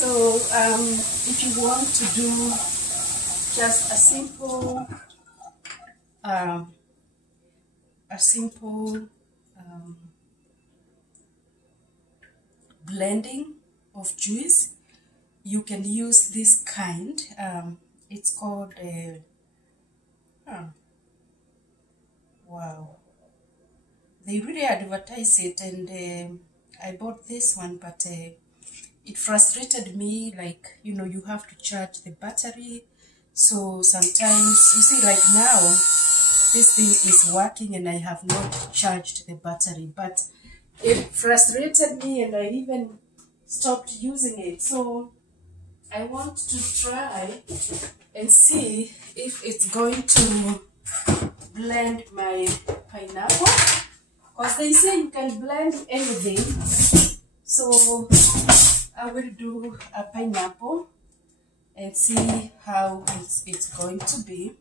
So if you want to do just a simple blending of juice, you can use this kind. It's called wow, they really advertise it, and I bought this one, but it frustrated me, like, you know, you have to charge the battery. So sometimes, you see, like now this thing is working and I have not charged the battery, but it frustrated me and I even stopped using it. So I want to try and see if it's going to blend my pineapple, because they say you can blend anything. So I will do a pineapple and see how it's going to be.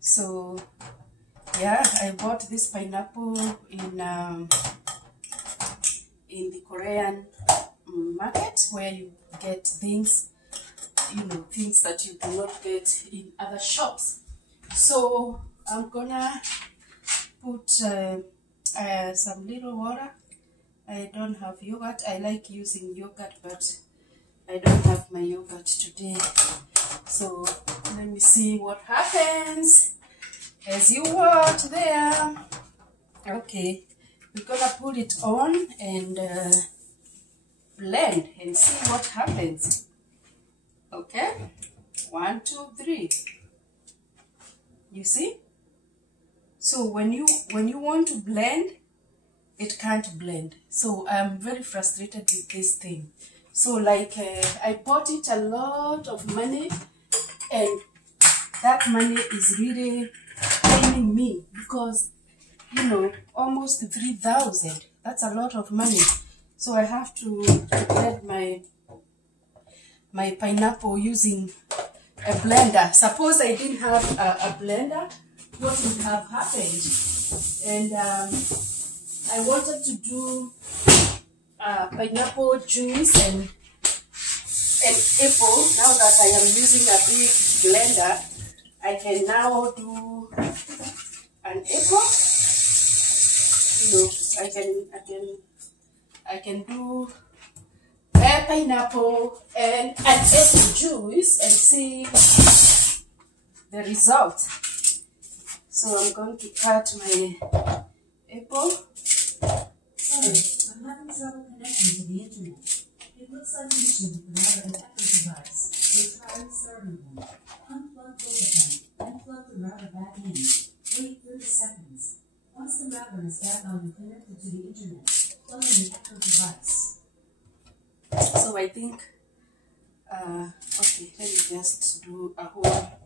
So yeah, I bought this pineapple in the Korean market, where you get things, you know, things that you do not get in other shops. So I'm gonna put some little water. I don't have yogurt. I like using yogurt, but I don't have my yogurt today. So let me see what happens as you watch there. Okay, we're gonna put it on and blend and see what happens. Okay, 1, 2, 3. You see? So when you want to blend, it can't blend. So I'm very frustrated with this thing. So like I bought it a lot of money, and that money is really paining me, because, you know, almost 3,000. That's a lot of money. So I have to blend my pineapple using a blender. Suppose I didn't have a blender, what would have happened? And I wanted to do pineapple juice and apple. Now that I am using a big blender, I can now do an apple. You know, I can do a pineapple and an apple juice and see the result. So I'm going to cut my apple. I'm having trouble connecting to the internet. It looks like you should have an Echo device, so try restarting them. Unplug both of them, then plug the router back in. Wait 30 seconds. Once the router is back on and connected to the internet, plug in the Echo device. So I think, okay, let me just do a whole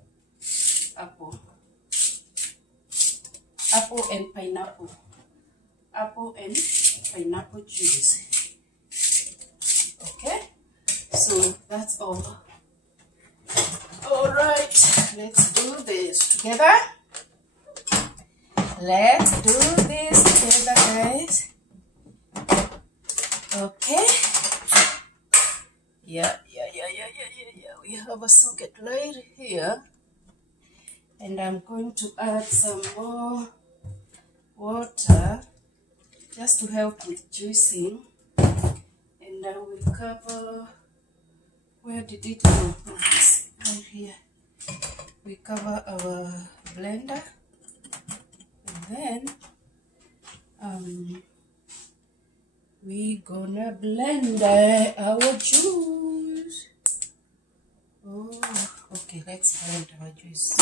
apple. Apple and pineapple. Apple and pineapple juice. Okay, so that's all. All right, let's do this together. Let's do this together, guys. Okay. Yeah. We have a socket right here, and I'm going to add some more water just to help with juicing, and I will cover, where did it go? Oh, it's right here. We cover our blender, and then we gonna blend our juice. Oh, okay, let's blend our juice.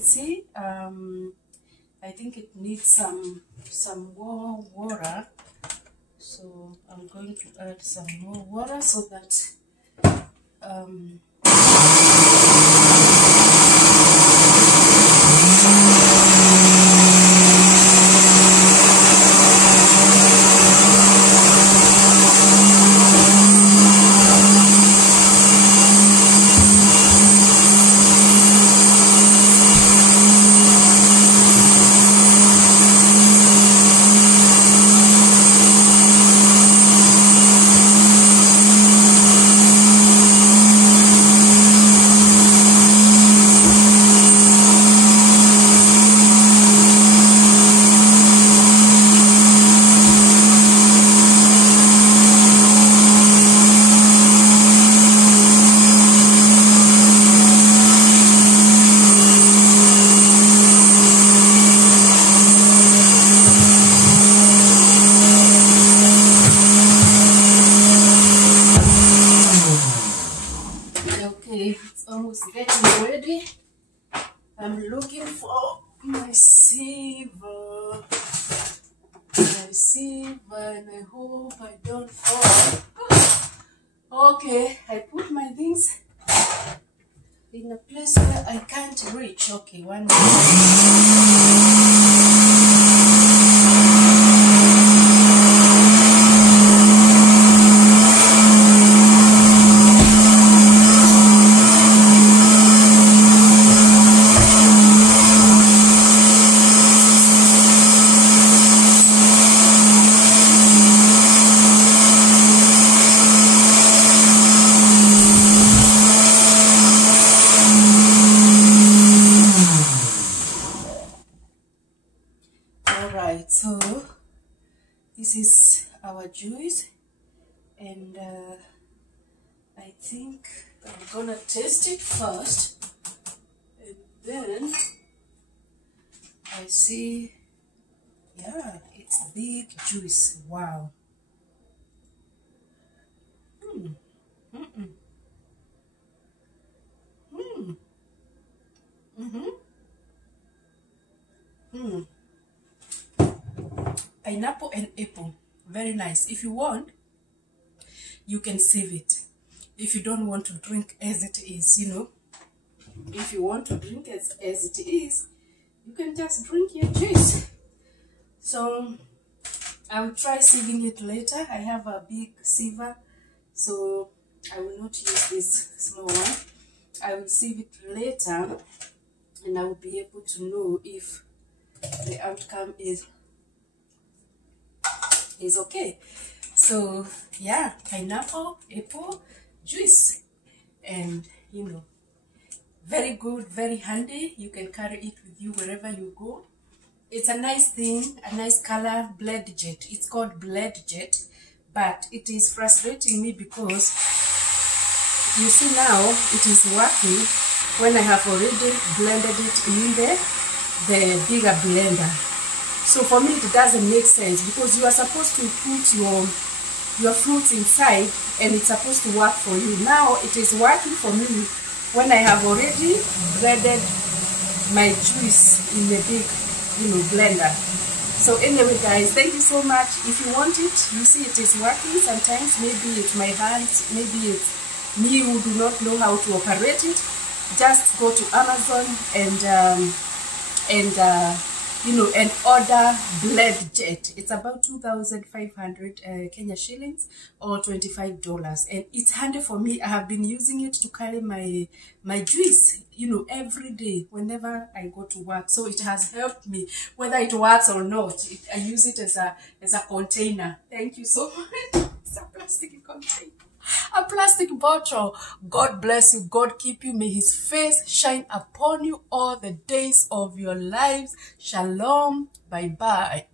See, I think it needs some more water, so I'm going to add some more water so that um, okay, it's almost getting ready. I'm looking for my silver. My silver, and I hope I don't fall. Okay, I put my things in a place where I can't reach. Okay, one minute. Alright, so this is our juice, and I think I'm gonna taste it first, and then I see, yeah, it's big juice. Wow. Mm. Mm-mm. Mm. Mm-hmm. Mm. Pineapple and apple, very nice. If you want, you can save it. If you don't want to drink as it is, you know, if you want to drink as it is, you can just drink your juice. So I will try sieving it later. I have a big sieve, so I will not use this small one. I will sieve it later, and I will be able to know if the outcome is okay. So yeah, pineapple, apple juice, and you know, very good, very handy. You can carry it with you wherever you go. It's a nice thing, a nice color, Blendjet. It's called Blendjet, but it is frustrating me because you see now it is working when I have already blended it in the bigger blender. So for me it doesn't make sense, because you are supposed to put your fruits inside and it's supposed to work for you. Now it is working for me when I have already blended my juice in the big, you know, blender. So anyway guys, thank you so much. If you want it, you see it is working. Sometimes maybe it's my hands, maybe it's me who do not know how to operate it. Just go to Amazon and you know, and order Blendjet. It's about 2,500 Kenya shillings, or $25, and it's handy for me. I have been using it to carry my juice, you know, every day whenever I go to work. So it has helped me, whether it works or not. I use it as a container. Thank you so much. It's a plastic container, a plastic bottle. God bless you. God keep you. May his face shine upon you all the days of your lives. Shalom. Bye bye.